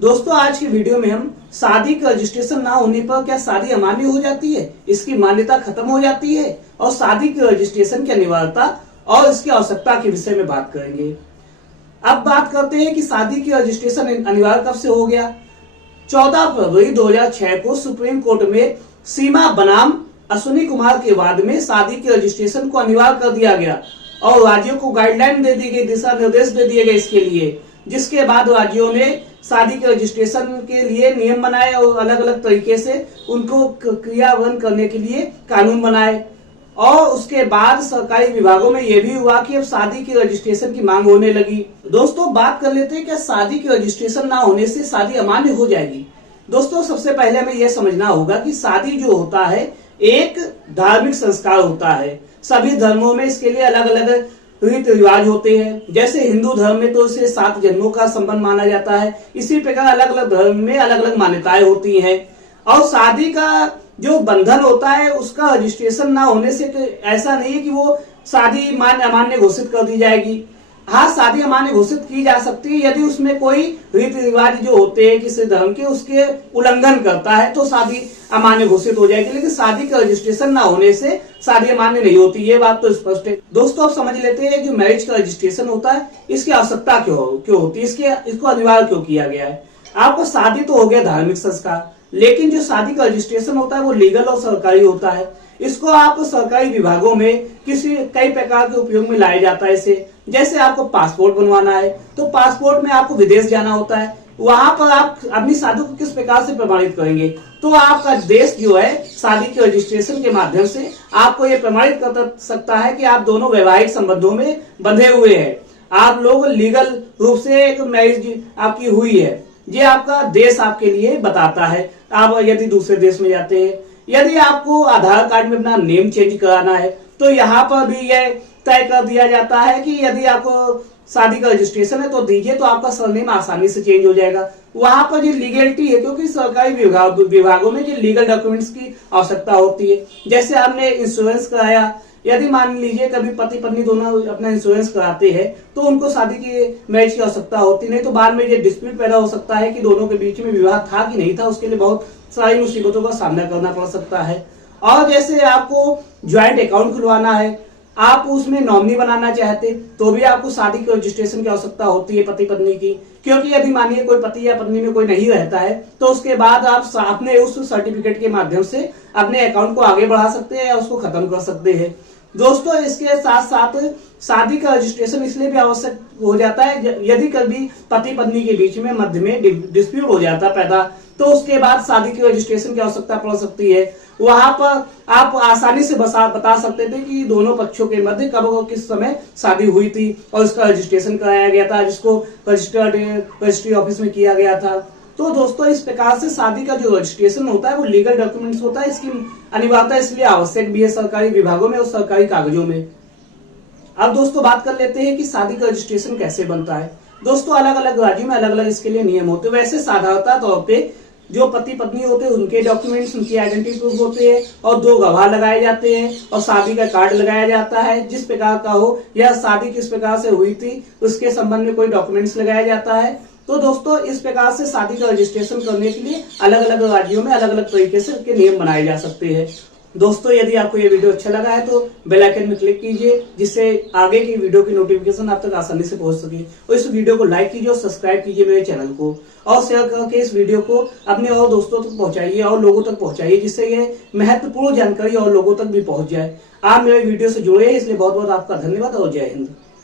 दोस्तों आज की वीडियो में हम शादी का रजिस्ट्रेशन ना होने पर क्या शादी अमान्य हो जाती है, इसकी मान्यता खत्म हो जाती है और शादी की रजिस्ट्रेशन की अनिवार्यता और इसकी आवश्यकता के विषय में बात करेंगे। अब बात करते हैं कि शादी की रजिस्ट्रेशन अनिवार्य कब से हो गया। 14 फरवरी 2006 को सुप्रीम कोर्ट में सीमा बनाम अश्विनी कुमार के वाद में शादी के रजिस्ट्रेशन को अनिवार्य कर दिया गया और राज्यों को गाइडलाइन दे दी गई, दिशा निर्देश दे दिए गए इसके लिए, जिसके बाद राज्यों ने शादी के रजिस्ट्रेशन के लिए नियम बनाए और अलग अलग तरीके से उनको क्रियान्वयन करने के लिए कानून बनाए। और उसके बाद सरकारी विभागों में यह भी हुआ कि अब शादी की रजिस्ट्रेशन की मांग होने लगी। दोस्तों बात कर लेते हैं कि शादी की रजिस्ट्रेशन ना होने से शादी अमान्य हो जाएगी। दोस्तों सबसे पहले हमें यह समझना होगा कि शादी जो होता है एक धार्मिक संस्कार होता है। सभी धर्मों में इसके लिए अलग अलग रीति रिवाज होते हैं। जैसे हिंदू धर्म में तो इसे 7 जन्मों का संबंध माना जाता है, इसी प्रकार अलग अलग धर्म में अलग अलग मान्यताएं होती हैं। और शादी का जो बंधन होता है उसका रजिस्ट्रेशन ना होने से तो ऐसा नहीं है कि वो शादी अमान्य घोषित कर दी जाएगी। हाँ, शादी अमान्य घोषित की जा सकती है यदि उसमें कोई रीति रिवाज जो होते हैं किसी धर्म के उसके उल्लंघन करता है तो शादी अमान्य घोषित हो जाएगी, लेकिन शादी का रजिस्ट्रेशन ना होने से शादी अमान्य नहीं होती, ये बात तो स्पष्ट है। दोस्तों अब समझ लेते हैं जो मैरिज का रजिस्ट्रेशन होता है इसकी आवश्यकता क्यों होती है, इसको अनिवार्य क्यों किया गया है। आपको शादी तो हो गया धार्मिक संस्कार, लेकिन जो शादी का रजिस्ट्रेशन होता है वो लीगल और सरकारी होता है। इसको आप सरकारी विभागों में कई प्रकार के उपयोग में लाया जाता है। इसे जैसे आपको पासपोर्ट बनवाना है तो पासपोर्ट में आपको विदेश जाना होता है, वहां पर आप अपनी शादी को किस प्रकार से प्रमाणित करेंगे, तो आपका देश जो है शादी के रजिस्ट्रेशन के माध्यम से आपको ये प्रमाणित कर सकता है कि आप दोनों वैवाहिक संबंधों में बंधे हुए हैं, आप लोग लीगल रूप से एक मैरिज आपकी हुई है। ये आपका देश आपके लिए बताता है। आप यदि दूसरे देश में जाते हैं, यदि आपको आधार कार्ड में अपना नेम चेंज कराना है तो यहाँ पर भी यह तय कर दिया जाता है कि यदि आपको शादी का रजिस्ट्रेशन है तो दीजिए, तो आपका सरनेम आसानी से चेंज हो जाएगा। वहां पर जो लीगलिटी है, क्योंकि सरकारी विभागों में जो लीगल डॉक्यूमेंट्स की आवश्यकता होती है। जैसे आपने इंश्योरेंस कराया, यदि मान लीजिए कभी पति पत्नी दोनों अपना इंश्योरेंस कराते हैं तो उनको शादी की मैरिज की आवश्यकता होती नहीं, तो बाद में ये डिस्प्यूट पैदा हो सकता है कि दोनों के बीच में विवाह था कि नहीं था, उसके लिए बहुत सारी मुसीबतों का सामना करना पड़ सकता है। और जैसे आपको ज्वाइंट अकाउंट खुलवाना है, आप उसमें नॉमिनी बनाना चाहते तो भी आपको शादी के रजिस्ट्रेशन की आवश्यकता होती है पति पत्नी की, क्योंकि यदि मानिए कोई पति या पत्नी में कोई नहीं रहता है तो उसके बाद आप अपने उस सर्टिफिकेट के माध्यम से अपने अकाउंट को आगे बढ़ा सकते हैं या उसको खत्म कर सकते हैं। दोस्तों इसके साथ साथ शादी का रजिस्ट्रेशन इसलिए भी आवश्यक हो जाता है यदि कभी पति पत्नी के बीच में मध्य में डिस्प्यूट हो जाता पैदा, तो उसके बाद शादी के रजिस्ट्रेशन की आवश्यकता पड़ सकती है। वहां पर आप आसानी से बता सकते थे कि दोनों पक्षों के मध्य कब और किस समय शादी हुई थी और उसका रजिस्ट्रेशन कराया गया था, जिसको रजिस्ट्री ऑफिस में किया गया था। तो दोस्तों इस प्रकार से शादी का जो रजिस्ट्रेशन होता है वो लीगल डॉक्यूमेंट्स होता है, इसकी अनिवार्यता इसलिए आवश्यक भी है सरकारी विभागों में और सरकारी कागजों में। अब दोस्तों बात कर लेते हैं कि शादी का रजिस्ट्रेशन कैसे बनता है। दोस्तों अलग अलग राज्यों में अलग अलग इसके लिए नियम होते हैं। वैसे साधारणतः तौर पे जो पति पत्नी होते हैं उनके डॉक्यूमेंट्स, उनकी आइडेंटिटी प्रूफ होते हैं और 2 गवाह लगाए जाते हैं और शादी का कार्ड लगाया जाता है जिस प्रकार का हो, या शादी किस प्रकार से हुई थी उसके संबंध में कोई डॉक्यूमेंट्स लगाया जाता है। तो दोस्तों इस प्रकार से शादी का रजिस्ट्रेशन करने के लिए अलग अलग राज्यों में अलग अलग तरीके से उसके नियम बनाए जा सकते हैं। दोस्तों यदि आपको ये वीडियो अच्छा लगा है तो बेल आइकन में क्लिक कीजिए, जिससे आगे की वीडियो की नोटिफिकेशन आप तक आसानी से पहुंच सके। और इस वीडियो को लाइक कीजिए और सब्सक्राइब कीजिए मेरे चैनल को, और शेयर करके इस वीडियो को अपने और दोस्तों तक पहुंचाइए और लोगों तक पहुंचाइए, जिससे ये महत्वपूर्ण जानकारी और लोगों तक भी पहुंच जाए। आप मेरे वीडियो से जुड़े हैं इसलिए बहुत बहुत आपका धन्यवाद और जय हिंद।